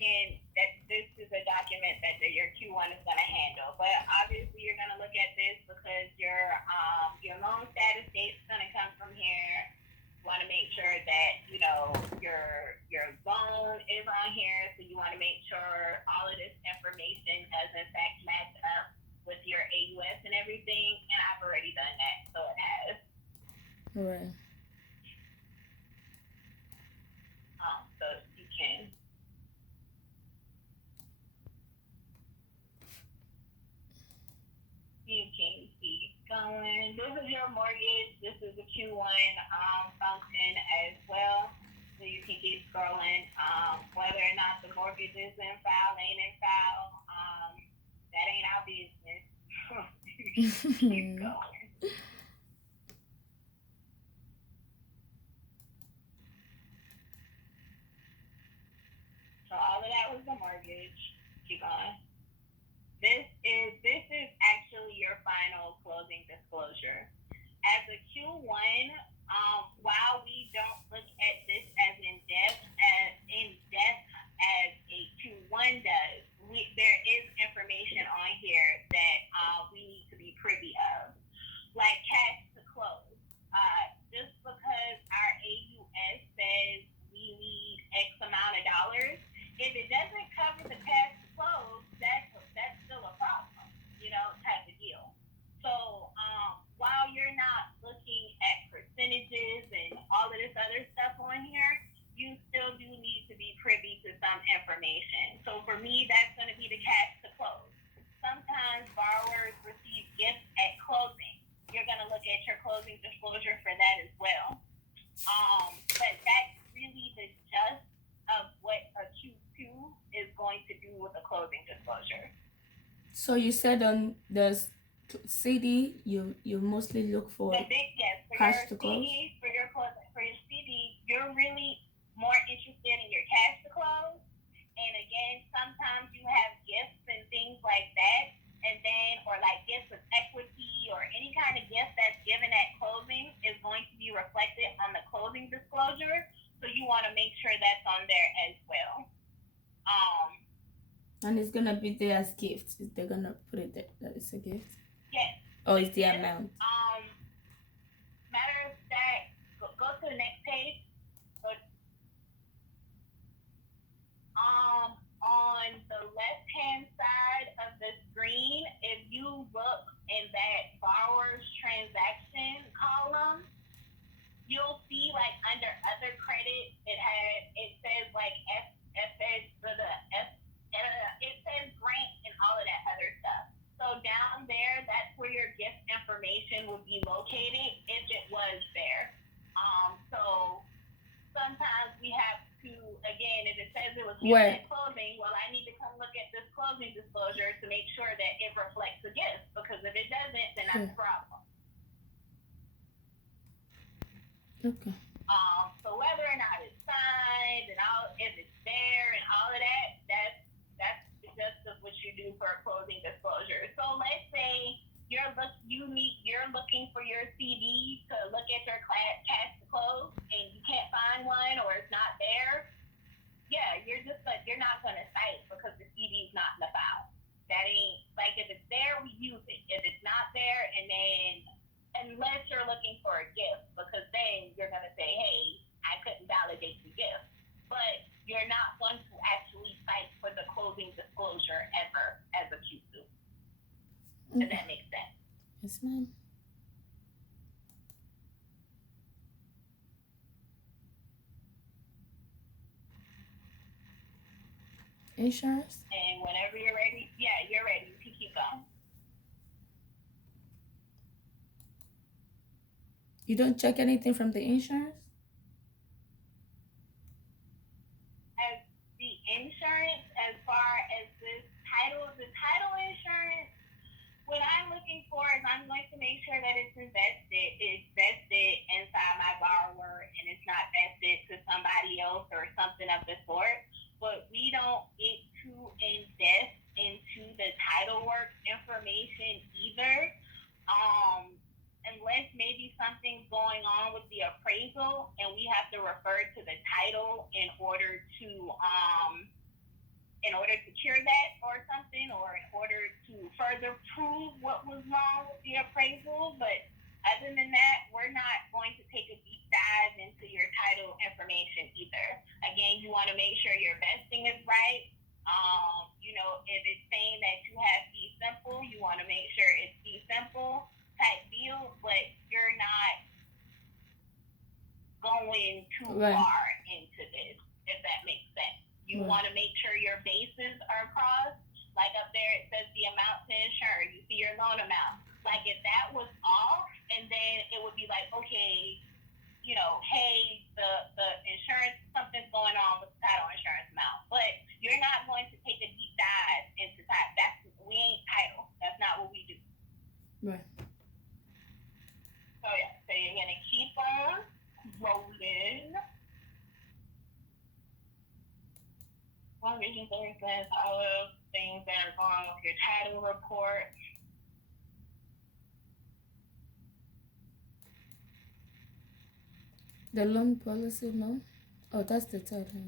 again, that this is a document that your Q1 is going to handle. But obviously, you're going to look at this because your loan status date is going to come from here. You want to make sure that your loan is on here. So you want to make sure all of this information does in fact match up with your AUS and everything. And I've already done that, so it has. Right. So you can keep going. This is your mortgage. This is the Q1 function as well. So you can keep scrolling. Whether or not the mortgage is in file, ain't in file, that ain't our business. Keep going. So all of that was the mortgage. Keep going. This is actually your final closing disclosure. As a Q1, while we don't look at this as in depth as a Q1 does, there is information on here that we need to be privy of, like cash to close. Just because our AUS says we need X amount of dollars, if it doesn't cover the cash to close, that's still a problem, type of deal. So while you're not looking at percentages and all of this other stuff on here, you still do need to be privy to some information. So for me, that's going to be the cash to close. Sometimes borrowers receive gifts at closing. You're going to look at your closing disclosure for that as well. But that's really the gist of what a Q2 is going to do with a closing disclosure. So you said on the CD, you mostly look for cash to close? For your CD, you're really more interested in your cash to close. And again, sometimes you have gifts and things like that, and then, or like gifts of equity or any kind of gift that's given at closing is going to be reflected on the closing disclosure. So you want to make sure that's on there as well. And it's gonna be there as gifts. They're gonna put it there that it's a gift. Yes. Or is the amount? Matter of fact, go to the next page. On the left-hand side of the screen, if you look in that borrower's transaction column, you'll see like under other credit, it says like it says grant and all of that other stuff. So down there, that's where your gift information would be located if it was there. So sometimes we have to, again, if it says it was given at closing, well, I need to come look at this closing disclosure to make sure that it reflects the gift, because if it doesn't, then that's a problem. Okay. So whether or not it's signed and all, if it's there and all of that, that's just what you do for a closing disclosure. So let's say you're looking for your CD to look at your cash to close and you can't find one or it's not there. Yeah, you're not gonna cite because the CD is not in the file. That ain't, like, if it's there, we use it. If it's not there, and then unless you're looking for a gift, because then you're gonna say, hey, I couldn't validate the gift. But you're not going to actually cite for the closing disclosure ever as a Q2. Does that make sense? Yes, ma'am. Insurance? And whenever you're ready, you're ready. You can keep going. You don't check anything from the insurance? As the insurance, as far as the title insurance, what I'm looking for is I'm going to make sure that it's vested inside my borrower and it's not vested to somebody else or something of the sort. But we don't get too in-depth into the title work information either, unless maybe something's going on with the appraisal and we have to refer to the title in order to in order to cure that or something, or in order to further prove what was wrong with the appraisal. But other than that, we're not going to take a deep dive into your title information either. Again, you want to make sure your vesting is right. If it's saying that you have fee simple, you want to make sure it's fee simple type deal, but you're not going too far into this, if that makes sense. You want to make sure your bases are crossed. Like up there, it says the amount to insure. You see your loan amount. Like if that was off, and then it would be like, okay, hey, the insurance, something's going on with the title insurance amount. But you're not going to take a deep dive into that. We ain't title. That's not what we do. Right. So yeah, so you're gonna keep on rolling. One vision services, all of things that are going on with your title report. The loan policy, no? Oh, that's the title.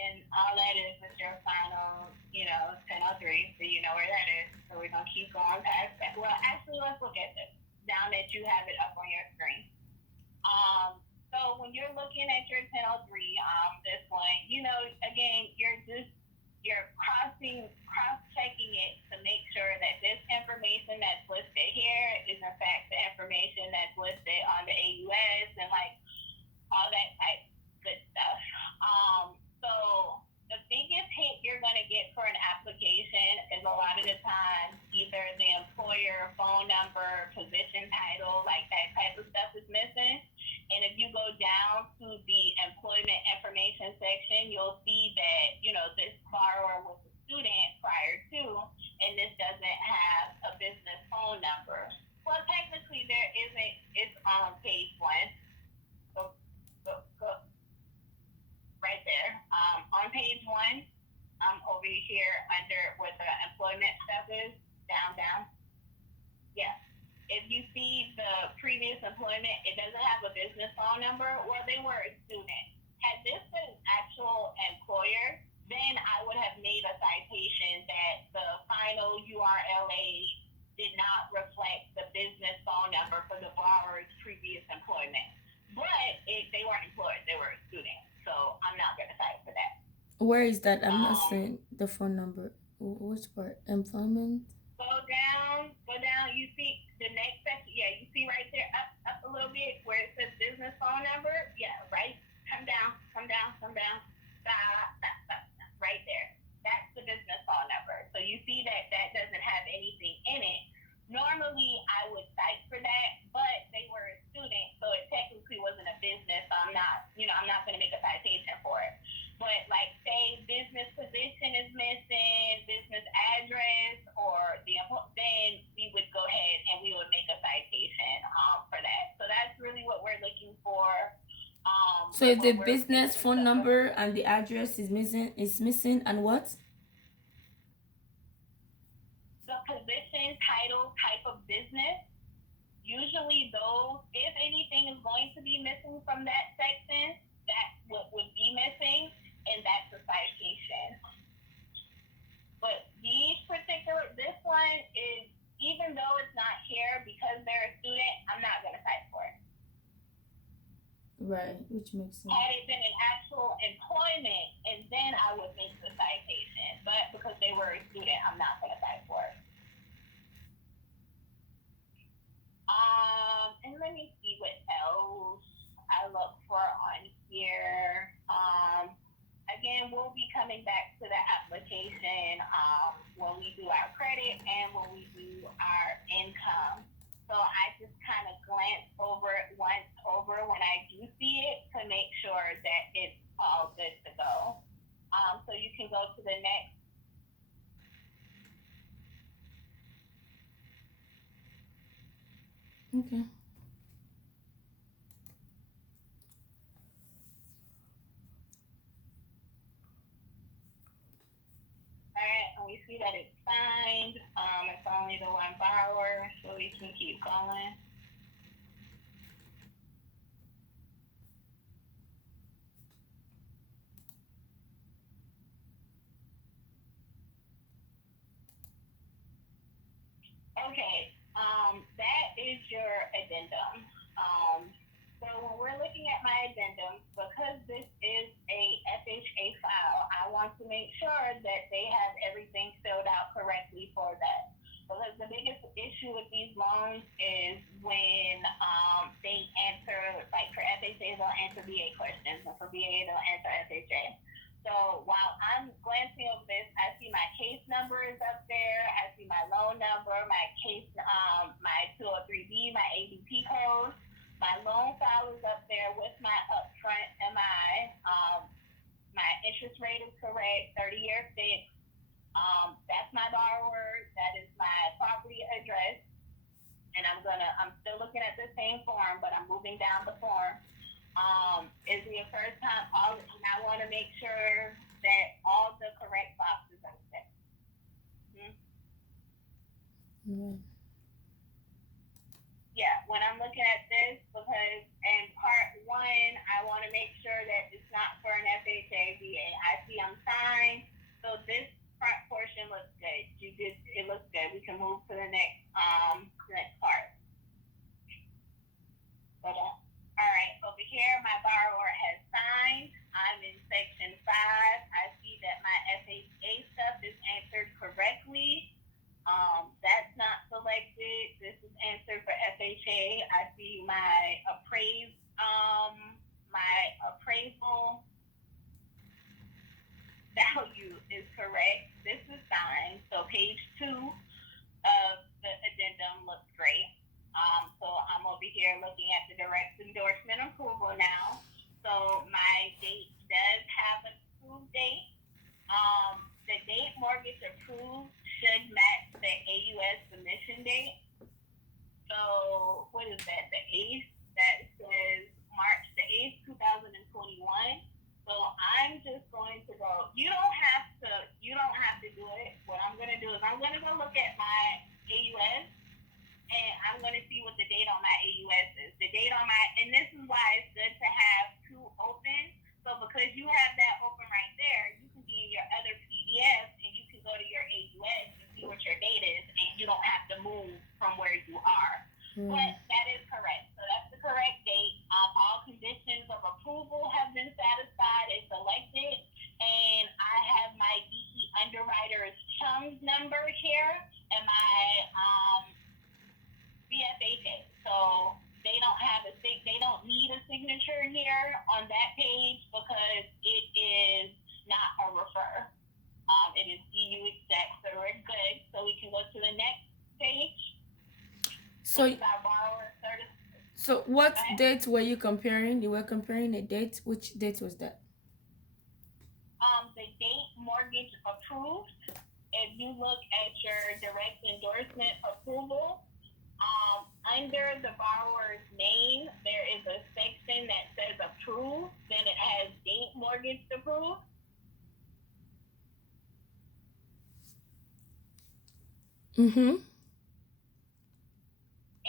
And all that is your final, 1003, so you know where that is. So we're going to keep going past that. Well, actually, let's look at this now that you have it up on your screen. So when you're looking at your 1003, this one, again, you're cross-checking it to make sure that this information that's listed here is in fact the information that's listed on the AUS and like all that type of good stuff. So the biggest hit you're going to get for an application is a lot of the time either the employer phone number, position title, like that type of stuff is missing. And if you go down to the employment information section, you'll see that, this borrower was a student prior to, and this doesn't have a business phone number. Well, technically there isn't. It's on page 1. Go. Right there. On page 1, I'm over here under where the employment stuff is, down. Yeah. If you see the previous employment, it doesn't have a business phone number. Well, they were a student. Had this been an actual employer, then I would have made a citation that the final URLA did not reflect the business phone number for the borrower's previous employment. But they weren't employed. They were a student. So I'm not going to cite for that. Where is that? I'm not seeing the phone number. Which part? Employment? Go down. You see the next section. Yeah, you see right there up a little bit where it says business phone number. Yeah, right. Come down. Stop. Right there. That's the business phone number. So you see that doesn't have anything in it. Normally, I would cite for that, but they were a student, so it technically wasn't a business. So I'm not going to make a citation for it. But like, say business position is missing, business address, or then we would go ahead and we would make a citation for that. So that's really what we're looking for. So if the business phone number and the address is missing, and what? The position, title, type of business. Usually those, if anything is going to be missing from that section, that's what would be missing, and that's a citation. But this one is, even though it's not here because they're a student, I'm not going to cite for it. Right, which makes sense. Had it been an actual employment, and then I would make the citation. But because they were a student, I'm not going to cite for it. And let me see what else I look for on here. Again, we'll be coming back to the application when we do our credit and when we do our income. So I just kind of glance over it once over when I do see it to make sure that it's all good to go. So you can go to the next. Okay. All right, and we see that it's signed. It's only the one borrower, so we can keep going. Okay, that is your addendum. So when we're looking at my addendum, because this is a FHA file, I want to make sure that they have everything filled out correctly for that. Because the biggest issue with these loans is when they answer, like for FHA, they'll answer VA questions, and for VA, they'll answer FHA. So while I'm glancing over this, I see my case number is up there. I see my loan number, my case, my 203B, my ADP code. My loan file is up there with my upfront MI. My interest rate is correct, 30-year fixed. That's my borrower. That is my property address. And I'm still looking at the same form, but I'm moving down the form. Is it your first time? And I want to make sure that all the correct boxes are set. Yeah, when I'm looking at this, because in part one, I want to make sure that it's not for an FHA VA. I see I'm signed, so this front portion looks good. It looks good. We can move to the next part. All right, over here, my borrower has signed. I'm in section 5. I see that my FHA stuff is answered correctly. That's not selected. This is answered for FHA. I see my appraisal value is correct. This is signed. So page 2 of the addendum looks great. So I'm over here looking at the direct endorsement approval now. So my date does have an approved date. The date mortgage approved should match the AUS submission date. So what is that? The 8th, that says March the 8th, 2021. So I'm just going to go. You don't have to do it. What I'm going to do is I'm going to go look at my AUS, and I'm going to see what the date on my AUS is. The date on and this is why it's good to have 2 open. So because you have that open right there, you can be in your other PDF, and you can go to your AUS and see what your date is, and you don't have to move from where you are. But that is correct. So that's the correct date. All conditions of approval have been satisfied and selected, and I have my DE underwriter's chums number here and my VFHA. So they don't need a signature here on that page because it is not a refer. It is EU exact, so we're good. So we can go to the next page. So what dates were you comparing? You were comparing a date. Which date was that? The date mortgage approved. If you look at your direct endorsement approval, under the borrower's name, there is a section that says approved. Then it has date mortgage approved. Mm-hmm.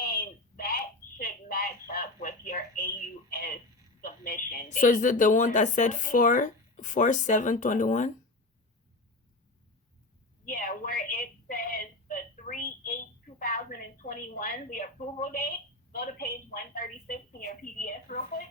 And that should match up with your AUS submission date. So is it the one that said 4/7/21? Yeah, where it says the 3/8/2021, the approval date. Go to page 136 in your PDF real quick.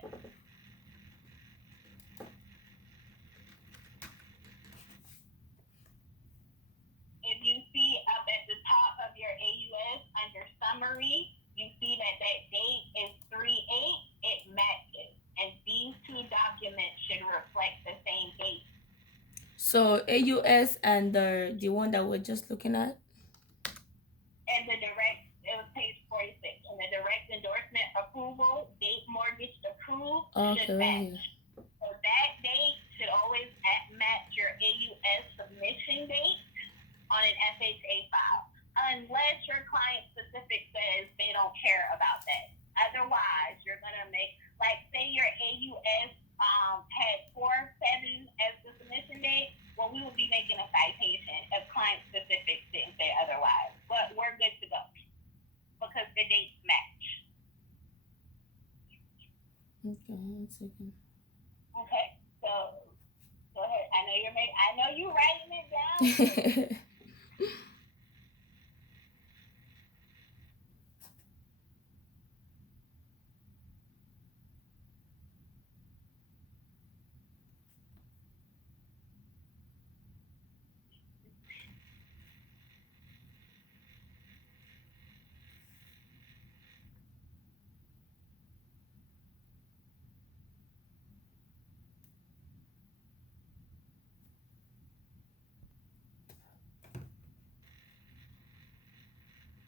If you see up at the top of your AUS under summary, you see that date is 3/8. It matches, and these 2 documents should reflect the same date. So AUS and the one that we're just looking at? And it was page 46. And the direct endorsement approval, date mortgage approved, should match. So that date should always match your AUS submission date on an FHA file, unless your client specific says they don't care about that. Otherwise, you're going to make, like, say your AUS had 4/7 as the submission date, well, we would be making a citation if client specific second. Okay, so go ahead. I know you writing it down.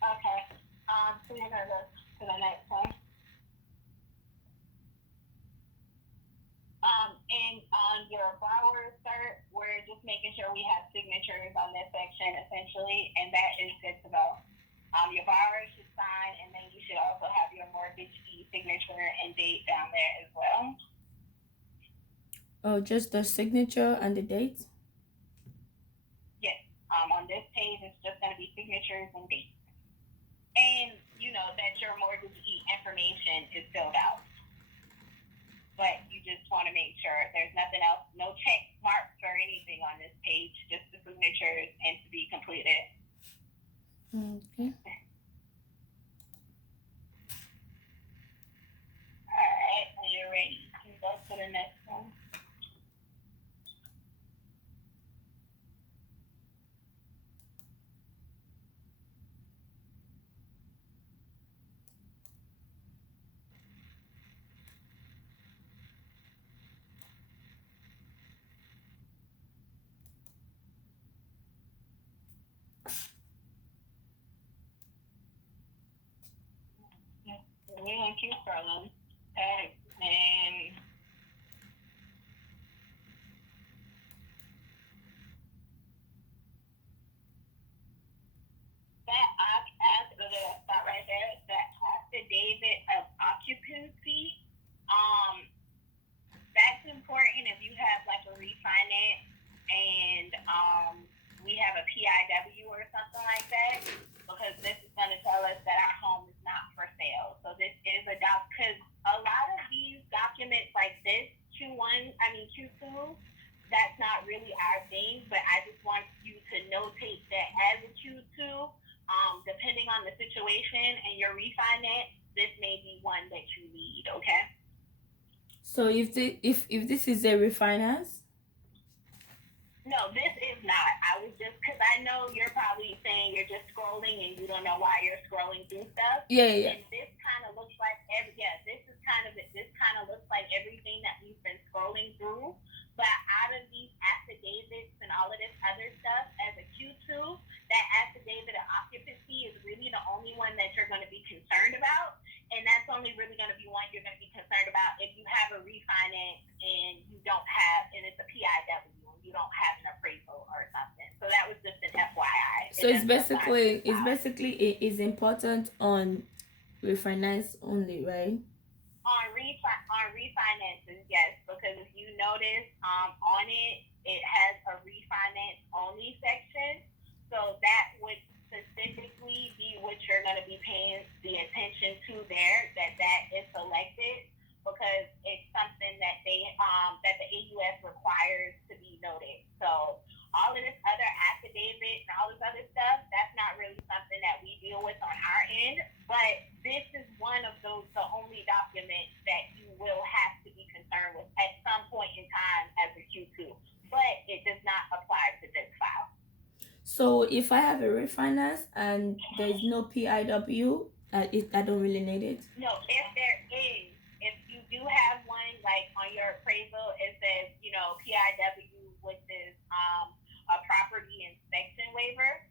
Okay. So we're gonna go to the next one. And on your borrower cert, we're just making sure we have signatures on this section essentially, and that is good to go. Your borrower should sign, and then you should also have your mortgagee signature and date down there as well. Oh, just the signature and the date? Yes. On this page, it's just going to be signatures and dates. And you know that your mortgagee information is filled out. But you just want to make sure there's nothing else, no check marks or anything on this page, just the signatures and to be completed. Okay. All right, when you're ready, you can go to the next one. We're going to keep scrolling. Okay, and stop right there. That affidavit of occupancy, that's important if you have like a refinance and we have a PIW or something like that, because this is going to tell us that our home is not for sale. So this is because a lot of these documents like this, Q2, that's not really our thing, but I just want you to notate that as a Q2, depending on the situation and your refinance, this may be one that you need, okay? So if this is a refinance? No, this is not. I was just, because I know you're probably saying you're just scrolling and you don't know why you're scrolling through stuff. Yeah. And this kind of looks like this kind of looks like everything that we've been scrolling through. But out of these affidavits and all of this other stuff, as a Q2, that affidavit of occupancy is really the only one that you're going to be concerned about. And that's only really going to be one you're going to be concerned about if you have a refinance and and it's a PIW, and you don't have an appraisal or something. So that was just an FYI. So it's basically important on refinance only, right? On refinances, yes, because if you notice, on it has a refinance only section. So that would specifically be what you're going to be paying the attention to there, that is selected, because it's something that that the AUS requires to be noted. So all of this other affidavit and all this other stuff, that's not really something that we deal with on our end. But this is one of the only documents that you will have to be concerned with at some point in time as a Q2. But it does not apply to this file. So if I have a refinance and there is no PIW, I don't really need it? No, if you do have one, like on your appraisal, it says, PIW, which is a property inspection waiver.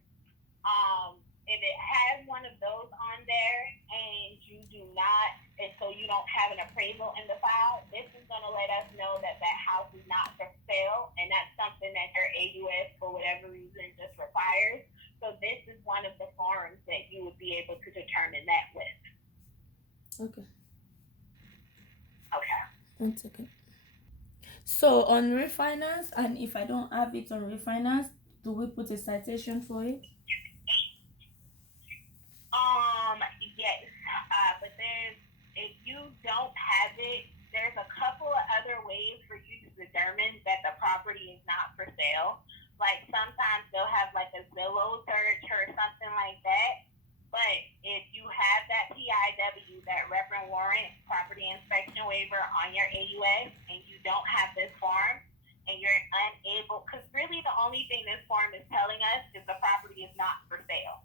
If it has one of those on there and you do not, and so you don't have an appraisal in the file, this is going to let us know that that house is not for sale, and that's something that your AUS, for whatever reason, just requires. So this is one of the forms that you would be able to determine that with. Okay. Okay. 1 second. So on refinance, and if I don't have it on refinance, do we put a citation for it? Yes. But if you don't have it, there's a couple of determine that the property is not for sale. Like sometimes they'll have like a Zillow search or something like that. But if you have that PIW, that reference warrant, property inspection waiver on your AUS, and you don't have this form, and you're unable, because really the only thing this form is telling us is the property is not for sale.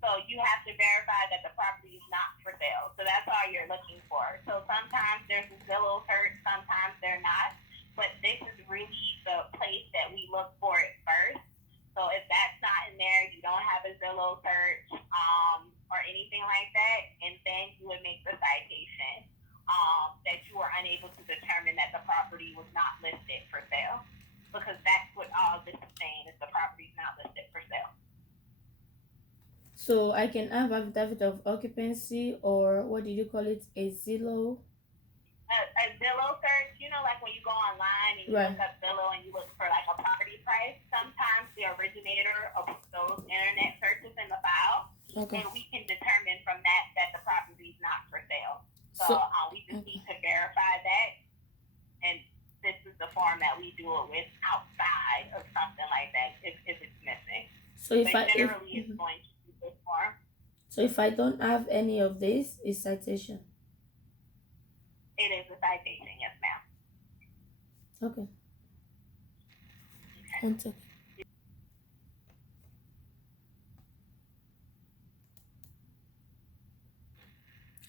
So you have to verify that the property is not for sale. So that's all you're looking for. So sometimes there's a Zillow search, sometimes they're not. But this is really the place that we look for it first. So if that's not in there, you don't have a Zillow search or anything like that, and then you would make the citation that you were unable to determine that the property was not listed for sale. Because that's what all this is saying, is the property is not listed for sale. So I can have affidavit of occupancy, or what did you call it, a Zillow? A Zillow search, you know, like when you go online and you Right. look up Zillow and you look for like a property price, sometimes the originator of those internet searches in the file, Okay. and we can determine from that the property is not for sale. So we just need to verify that, and this is the form that we do it with outside of something like that if it's missing. So if But I generally it's going to be this form. so if I don't have any of this, it's citation. It is a citation, yes ma'am. Okay. One second.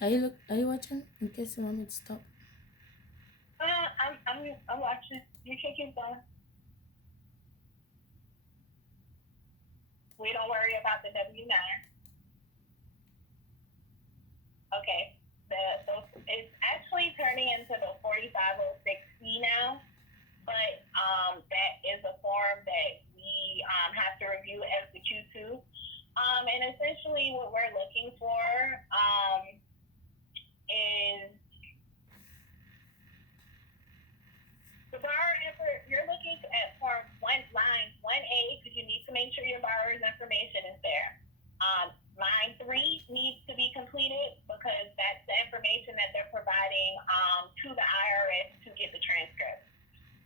Are you watching? In case you want me to stop. I'm watching. You can keep going. We don't worry about the W-9. Okay. It's actually turning into the 4506C now, but that is a form that we have to review as the Q2. And essentially what we're looking for is the borrower you're looking at form line 1A, because you need to make sure your borrower's information is there. Line 3 needs to be completed because that's the information that they're providing to the IRS to get the transcript.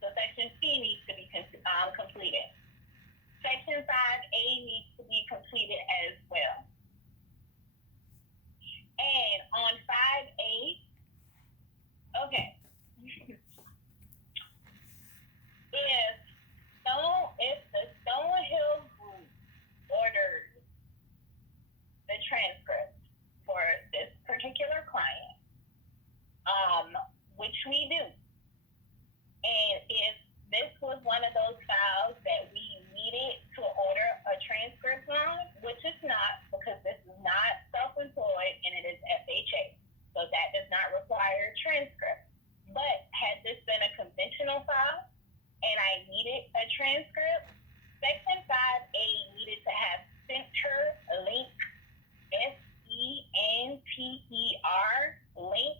So section C needs to be completed. Section 5A needs to be completed as well. And on 5A, okay. If the Stonehill Group orders the transcript for this particular client, which we do, and if this was one of those files that we needed to order a transcript on, which is not, because this is not self-employed and it is FHA, so that does not require a transcript. But had this been a conventional file and I needed a transcript, Section 5A needed to have center link, SENTER link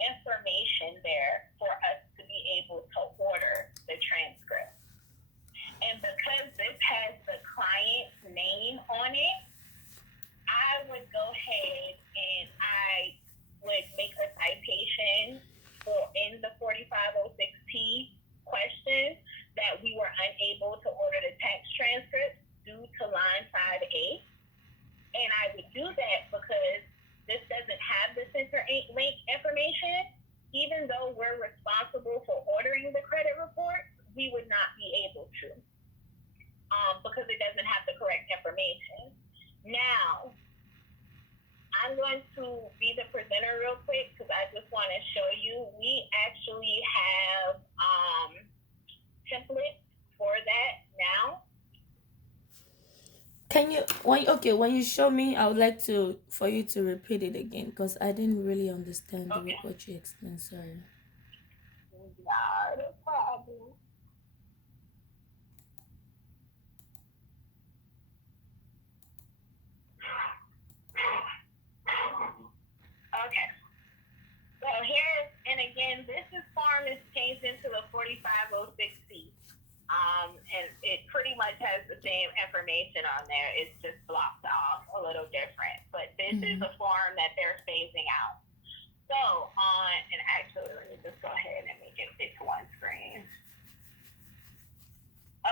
information there for us to be able to order the transcript. And because this has the client's name on it, I would go ahead and I would make a citation in the 4506P question that we were unable to order the tax transcript due to line 5A. And I would do that because this doesn't have the center link information. Even though we're responsible for ordering the credit report, we would not be able to because it doesn't have the correct information. Now, I'm going to be the presenter real quick because I just want to show you. We actually have templates for that now. Can you when you show me, I would like for you to repeat it again because I didn't really understand what you explained. Sorry. Not a problem. Okay. So here, and again, this form is changed into the 4506C. And it pretty much has the same information on there. It's just blocked off a little different. But this is a form that they're phasing out. So and actually, let me just go ahead and make it fit to one screen.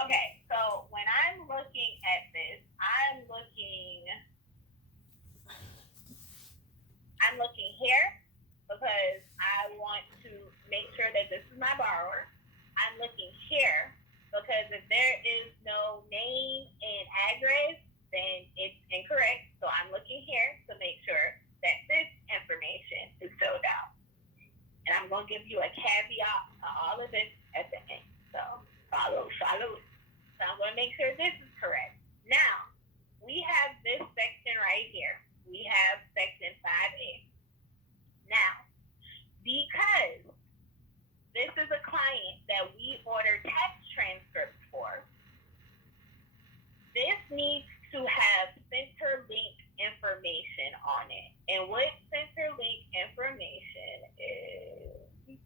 Okay, so when I'm looking at this, I'm looking here because I want to make sure that this is my borrower. I'm looking here because if there is no name and address, then it's incorrect. So I'm looking here to make sure that this information is filled out. And I'm going to give you a caveat to all of this at the end. So follow. So I'm going to make sure this is correct. Now, we have this section right here. We have section 5A. Now, because this is a client that we order tax transcripts for, this needs to have Centerlink information on it. And what Centerlink information is...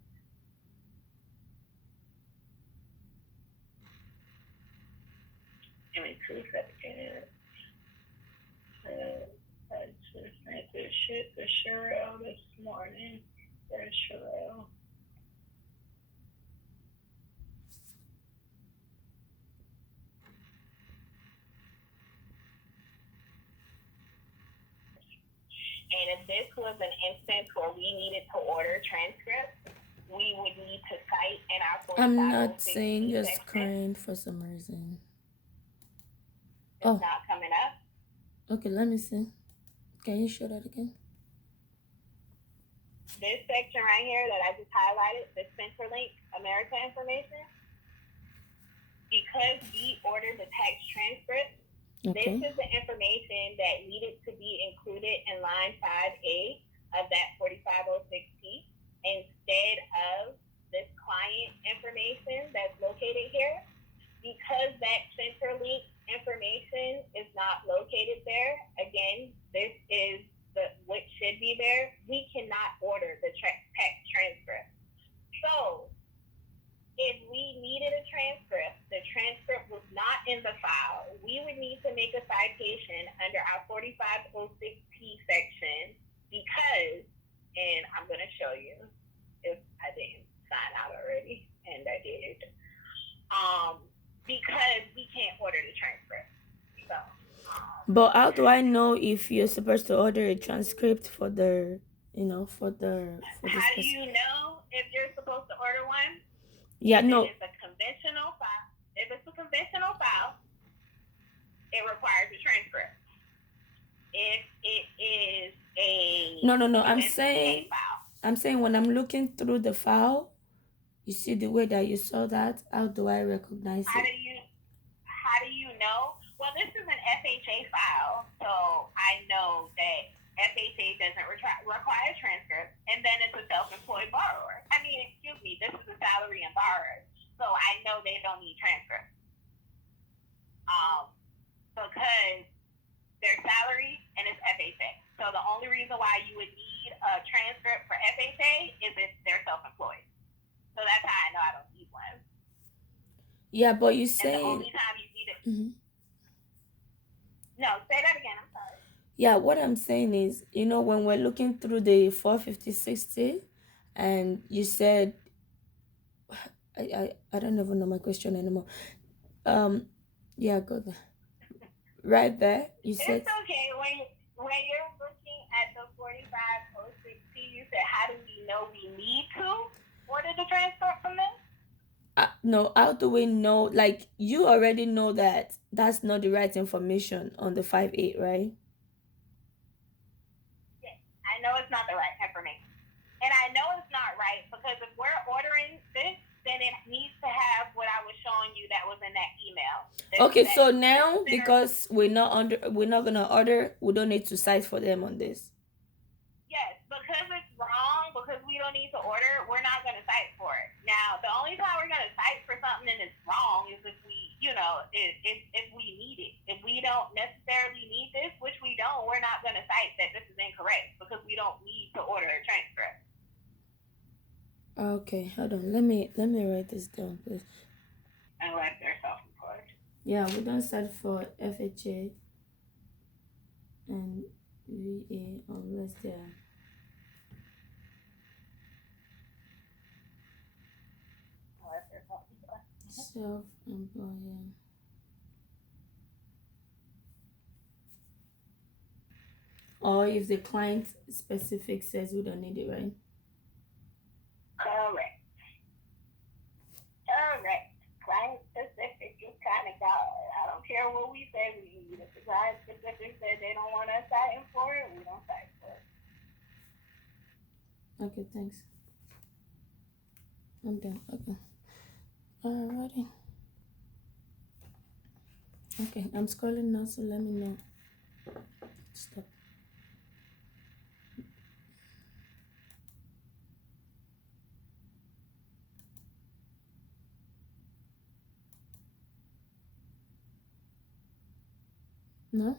Give me 2 seconds. I just made this shit to Sherelle this morning. There's Sherelle. And if this was an instance where we needed to order transcripts, we would need to cite in our 4506 I'm not seeing your section. screen for some reason. It's not coming up. Okay, let me see. Can you show that again? This section right here that I just highlighted, the Centerlink America information, because we ordered the tax transcript, Okay. this is the information that needed to be included in line 5A of that 4506P instead of this client information that's located here. Because that Centerlink information is not located there, again, this is what should be there. We cannot order the tax transcript. So if we needed a transcript, the transcript was not in the file, we would need to make a citation under our 4506P section because, and I'm going to show you if I didn't sign out already, and I did, because we can't order the transcript. So. But how do I know if you're supposed to order a transcript for the, for the How do you know if you're supposed to order one? Yeah, no. If it's a conventional file, it requires a transcript. If it is a No. I'm saying when I'm looking through the file, you see the way that you saw that. How do I recognize How it? do you know? Well, this is an FHA file, so I know that FHA doesn't require a transcript, and then it's a self-employed borrower. I mean, excuse me, this is a salary and borrower, so I know they don't need transcripts. Because they're salary and it's FHA. So the only reason why you would need a transcript for FHA is if they're self-employed. So that's how I know I don't need one. Yeah, but you say... And the only time you need it... Mm-hmm. No, say that again. I'm sorry. Yeah, what I'm saying is, when we're looking through the 450/60, and you said... I don't even know my question anymore. Yeah, go there. Right there, you said... It's okay. When you're looking at the 4506P, you said, how do we know we need to order the transcript from them? No, how do we know? Like, you already know that that's not the right information on the 5.8, right? Yes, I know it's not the right information. And I know it's not right because if we're ordering this, then it needs to have what I was showing you that was in that email. Okay, so now because we're not gonna order, we don't need to cite for them on this. Yes, because it's wrong, because we don't need to order, we're not gonna cite for it. Now, the only time we're gonna cite for something and it's wrong is if we, if we need it. If we don't necessarily need this, which we don't, we're not gonna cite that this is incorrect because we don't need to order a transcript. Okay, hold on. Let me write this down, please. Unless they're self-employed. Yeah, we don't cite for FHA and VA unless they're... Self-employed. Or if the client specific says we don't need it, right? Correct. Correct. Client specific, you kind of got it. I don't care what we say we need. If the client specific said they don't want us fighting for it, we don't fight for it. Okay, thanks. I'm done. Okay. Alrighty. Okay, I'm scrolling now, so let me know. Stop. No?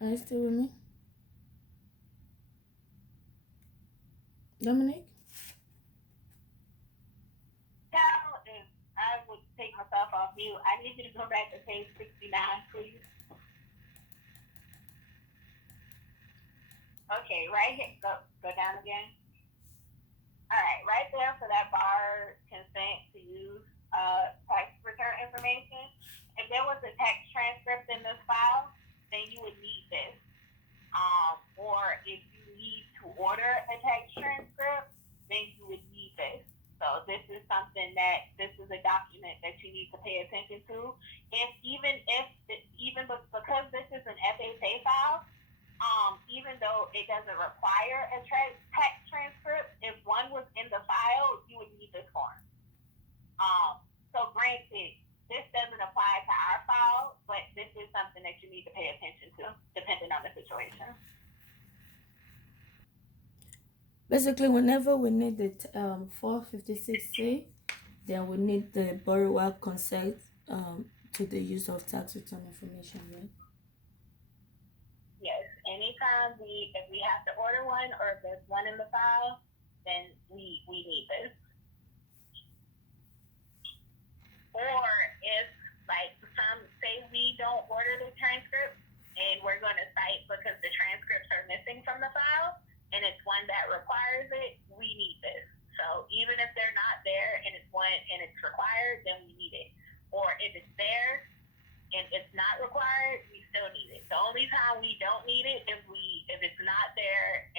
Are you still with me? Dominique? Now, if I would take myself off mute, I need you to go back to page 69, please. Okay, right here. Go down again. All right, right there for that bar consent to use tax return information. If there was a tax transcript in this file, then you would need this. Or if you need to order a tax transcript, then you would need this. So this is something that this is a document that you need to pay attention to. Even because this is an FHA file, even though it doesn't require a tax transcript, if one was in the file, you would need this form. So granted, this doesn't apply to our file, but this is something that you need to pay attention to, depending on the situation. Basically, whenever we need the 456C, then we need the borrower consent to the use of tax return information, right? Yes, anytime if we have to order one or if there's one in the file, then we need this. Or if, like, say we don't order the transcript and we're going to cite because the transcripts are missing from the file and it's one that requires it, we need this. So even if they're not there and it's one and it's required, then we need it. Or if it's there and it's not required, we still need it. The only time we don't need it if it's not there